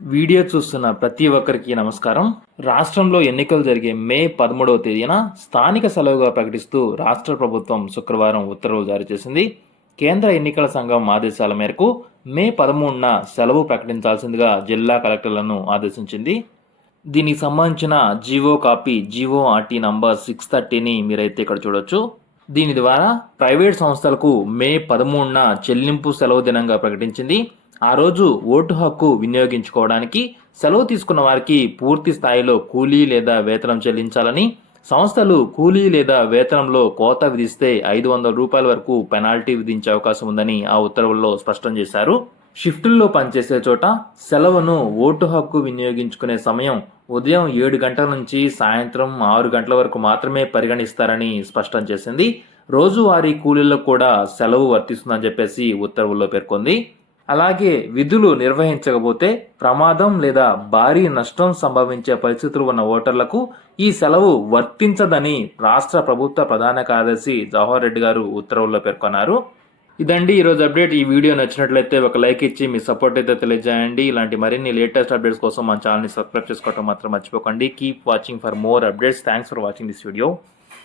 Video చూస్తున్న ప్రతి ఒక్కరికి నమస్కారం. రాష్ట్రంలో ఎన్నికలు జరిగే మే 13వ తేదీన స్థానిక సెలవుగా ప్రకటిస్తూ రాష్ట్ర ప్రభుత్వం శుక్రవారం ఉత్తర్వులు జారీ చేసింది. కేంద్ర ఎన్నికల సంఘం ఆదేశాల మేరకు మే 13న సెలవు ప్రకటించాల్సిందిగా జిల్లా కలెక్టర్లను ఆదేశించింది. దీనికి సంబంధించిన జీవో కాపీ జీవో నంబర్ 630ని మీరైతే ఇక్కడ చూడొచ్చు. దీని ద్వారా ప్రైవేట్ సంస్థలకు మే 13న చెల్లింపు సెలవు దినంగా ప్రకటించింది. ఆ రోజు ఓటు హక్కు వినియోగించుకోవడానికి సెలవు తీసుకున్న వారికి పూర్తి స్థాయిలో కూలీ లేదా వేతనం చెల్లించాలని, సంస్థలు కూలీ లేదా వేతనంలో కోత విధిస్తే 500 రూపాయల వరకు పెనాల్టీ విధించే అవకాశం ఉందని ఆ ఉత్తర్వుల్లో స్పష్టం చేశారు. షిఫ్టుల్లో పనిచేసే చోట సెలవును ఓటు హక్కు వినియోగించుకునే సమయం ఉదయం 7 గంటల నుంచి సాయంత్రం 6 గంటల వరకు మాత్రమే పరిగణిస్తారని స్పష్టం చేసింది. రోజువారీ కూలీలకు కూడా సెలవు వర్తిస్తుందని చెప్పేసి ఉత్తర్వుల్లో పేర్కొంది. అలాగే విధులు నిర్వహించకపోతే ప్రమాదం లేదా భారీ నష్టం సంభవించే పరిస్థితులు ఉన్న ఓటర్లకు ఈ సెలవు వర్తించదని రాష్ట్ర ప్రభుత్వ ప్రధాన కార్యదర్శి జవహర్ రెడ్డి గారు ఉత్తర్వుల్లో పేర్కొన్నారు. ఇదండి ఈరోజు అప్డేట్. ఈ వీడియో నచ్చినట్లయితే ఒక లైక్ ఇచ్చి మీ సపోర్ట్ అయితే తెలియజేయండి. ఇలాంటి మరిన్ని లేటెస్ట్ అప్డేట్స్ కోసం మన ఛానల్ని సబ్స్క్రైబ్ చేసుకోవడం మాత్రం మర్చిపోకండి. Keep watching for more updates. Thanks for watching this video.